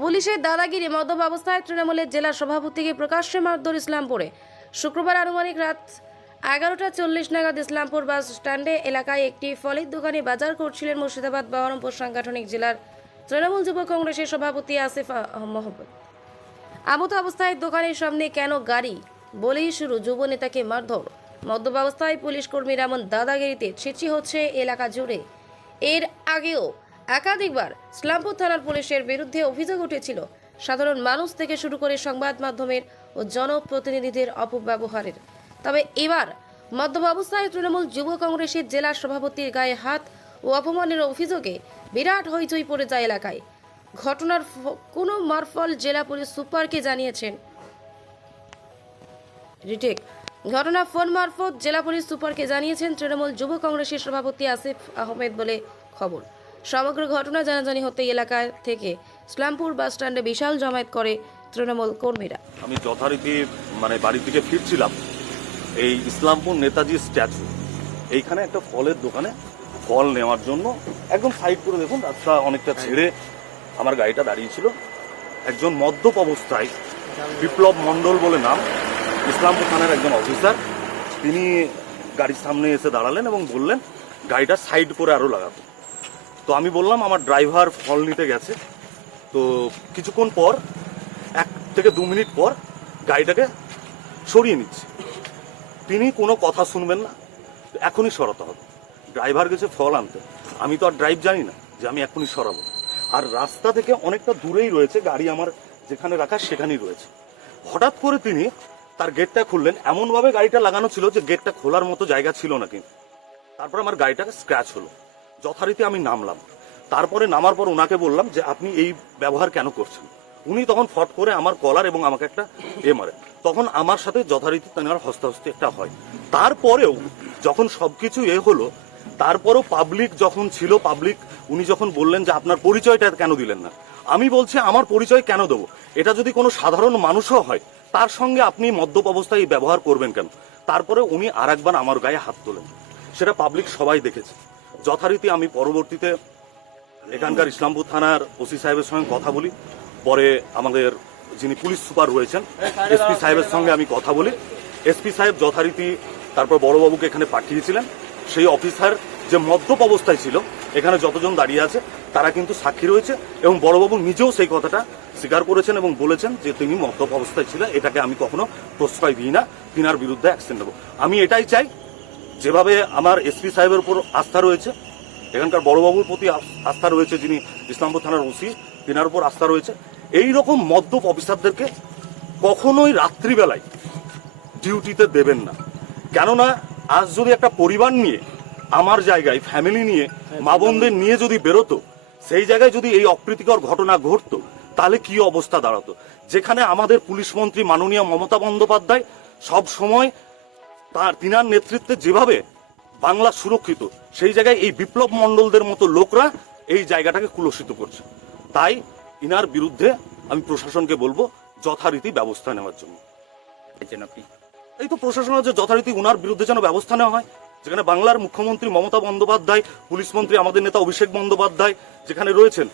পুলিশের দাদাগিরি মদ্যপ অবস্থায় তৃণমূলের জেলা সভাপতিকে প্রকাশ্যে মারধর ইসলামপুরে। শুক্রবার আনুমানিক রাত এগারোটা চল্লিশ নাগাদ ইসলামপুর বাস স্ট্যান্ডে এলাকায় একটি ফলের দোকানে বাজার করছিলেন মুর্শিদাবাদ বহরমপুর সাংগঠনিক জেলার তৃণমূল যুব কংগ্রেসের সভাপতি আসিফ মোহাম্মদ আমত অবস্থায় দোকানের সামনে কেন গাড়ি? বলেই শুরু যুব নেতাকে মারধর। মদ্যপ অবস্থায় পুলিশ কর্মীর এমন দাদাগিরিতে ছিচি হচ্ছে এলাকা জুড়ে। এর আগেও একাধিকবার ইসলামপুর থানার পুলিশের বিরুদ্ধে অভিযোগ উঠেছিল। সাধারণ মানুষ থেকে শুরু করে সংবাদ মাধ্যমের ও জনপ্রতিনিধিদের অপব্যবহারের। তবে এবার মদ্যপ অবস্থায় তৃণমূল যুব কংগ্রেসের জেলা সভাপতির গায়ে হাত ও অপমানের অভিযোগে বিরাট হইচই পড়ে যায় এলাকায়। ঘটনার কোনো মারফল জেলা পুলিশ সুপারকে জানিয়েছেন। রিটেক। ঘটনা ফোন মারফত জেলা পুলিশ সুপারকে জানিয়েছেন তৃণমূল যুব কংগ্রেসের সভাপতি আসিফ আহমেদ বলে খবর। সমগ্র ঘটনা জানাজানি হতে এলাকা থেকে ইসলামপুর বাস স্ট্যান্ডে বিশাল জমায়েত করে তৃণমূল কর্মীরা। আমি যথারীতি মানে বাড়ির দিকে ফিরছিলাম। এই ইসলামপুর নেতাজি স্ট্যাচু এইখানে একটা ফলের দোকানে ফল নেওয়ার জন্য একদম সাইড করে দেখুন রাস্তা অনেকটা ছেড়ে আমার গাড়িটা দাঁড়িয়েছিল। একজন মদ্যপ অবস্থায় বিপ্লব মণ্ডল বলে নাম ইসলামপুর থানার একজন অফিসার। তিনি গাড়ির সামনে এসে দাঁড়ালেন এবং বললেন গাড়িটা সাইড করে আরও লাগাতে তো আমি বললাম, আমার ড্রাইভার ফল নিতে গেছে। তো কিছুক্ষণ পর, এক থেকে দু মিনিট পর গাড়িটাকে সরিয়ে নিচ্ছে। তিনি কোনো কথা শুনবেন না, এখনই সরাতে হবে। ড্রাইভার গেছে ফল আনতে। আমি তো আর ড্রাইভ জানি না যে আমি এখনই সরাবো। আর রাস্তা থেকে অনেকটা দূরেই রয়েছে গাড়ি আমার যেখানে রাখা সেখানেই রয়েছে। হঠাৎ করে তিনি তার গেটটা খুললেন। এমনভাবে গাড়িটা লাগানো ছিল যে গেটটা খোলার মতো জায়গা ছিল না কিন্তু। তারপর আমার গাড়িটা স্ক্র্যাচ হলো। যথারীতি আমি নামলাম। তারপরে নামার পর ওনাকে বললাম যে, আপনি এই ব্যবহার কেন করছেন? উনি তখন ফট করে আমার কলার এবং আমাকে একটা এ মারে তখন আমার সাথে যথারীতি তার হস্তাহস্তি একটা হয়। তারপরেও যখন সবকিছু এ হলো, তারপরেও পাবলিক যখন ছিল পাবলিক উনি যখন বললেন যে, আপনার পরিচয়টা কেন দিলেন না? আমি বলছি, আমার পরিচয় কেন দেবো? এটা যদি কোনো সাধারণ মানুষও হয়, তার সঙ্গে আপনি মদ্যপ অবস্থায় ব্যবহার করবেন কেন? তারপরে উনি আরেকবার আমার গায়ে হাত তোলেন। সেটা পাবলিক সবাই দেখেছে। যথারীতি আমি পরবর্তীতে এখানকার ইসলামপুর থানার ওসি সাহেবের সঙ্গে কথা বলি। পরে আমাদের যিনি পুলিশ সুপার রয়েছেন এসপি সাহেবের সঙ্গে আমি কথা বলি। এসপি সাহেব যথারীতি তারপর বড়বাবুকে এখানে পাঠিয়েছিলেন। সেই অফিসার যে মদ্যপ অবস্থায় ছিল, এখানে যতজন দাঁড়িয়ে আছে, তারা কিন্তু সাক্ষী রয়েছে এবং বড়বাবু নিজেও সেই কথাটা স্বীকার করেছেন এবং বলেছেন যে তিনি মদ্যপ অবস্থায় ছিলেন, এটাকে আমি কখনো প্রশ্রয় দিই না, তিনার বিরুদ্ধে অ্যাকশন নেব। আমি এটাই চাই যেভাবে আমার এসপি সাহেবের উপর আস্থা রয়েছে, এখানকার বড়বাবুর প্রতি আস্থা রয়েছে, যিনি ইসলামপুর থানার ওসি, তিনার উপর আস্থা রয়েছে। এই রকম মদ্যপ অফিসারদেরকে কখনোই রাত্রিবেলায় ডিউটিতে দেবেন না। কেননা, আজ যদি একটা পরিবার নিয়ে, আমার জায়গায়, ফ্যামিলি নিয়ে, মা বোনদের নিয়ে যদি বেরোতো, সেই জায়গায় যদি এই অপ্রীতিকর ঘটনা ঘটতো, তাহলে কি অবস্থা দাঁড়াতো? যেখানে আমাদের পুলিশ মন্ত্রী মাননীয় মমতা বন্দ্যোপাধ্যায় সব সময় তার তিনার নেতৃত্বে যেভাবে বাংলা সুরক্ষিত সেই জায়গায় এই বিপ্লব মণ্ডলদের মতো লোকরা এই জায়গাটাকে কুলসিত করছে। তাই ইনার বিরুদ্ধে আমি প্রশাসনকে বলব যথারীতি ব্যবস্থা নেওয়ার জন্য। আপনি। এই তো প্রশাসন যে যথারীতি উনার বিরুদ্ধে যেন ব্যবস্থা নেওয়া হয়। যেখানে বাংলার মুখ্যমন্ত্রী মমতা বন্দ্যোপাধ্যায় পুলিশ মন্ত্রী আমাদের নেতা অভিষেক বন্দ্যোপাধ্যায় যেখানে রয়েছেন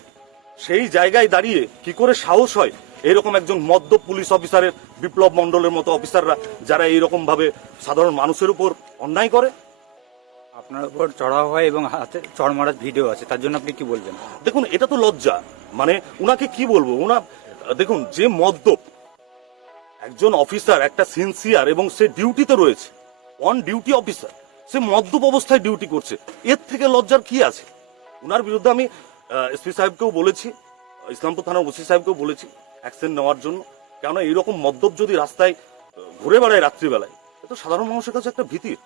সেই জায়গায় দাঁড়িয়ে কি করে সাহস হয় এরকম একজন মদ্য পুলিশ অফিসারের বিপ্লব মণ্ডলের মতো অফিসাররা যারা এইরকম ভাবে সাধারণ মানুষের উপর অন্যায় করে? আপনার উপর চড়াও হয় এবং হাতে চড় মারার ভিডিও আছে তার জন্য আপনি কি বলবেন? দেখুন এটা তো লজ্জা। মানে উনাকে কি বলব? উনা দেখুন যে মদ্যপ একজন অফিসার একটা সিনসিয়ার এবং সে ডিউটিতে রয়েছে অন ডিউটি অফিসার সে মদ্যপ অবস্থায় ডিউটি করছে এর থেকে লজ্জার কি আছে? উনার বিরুদ্ধে আমি এসপি সাহেবকেও বলেছি ইসলামপুর থানার ওসি সাহেবকেও বলেছি অ্যাকশন নেওয়ার জন্য। কেন এইরকম মদ্যপ যদি রাস্তায় ঘুরে বেড়ায় রাত্রিবেলায়, এ তো সাধারণ মানুষের কাছে একটা ভীতির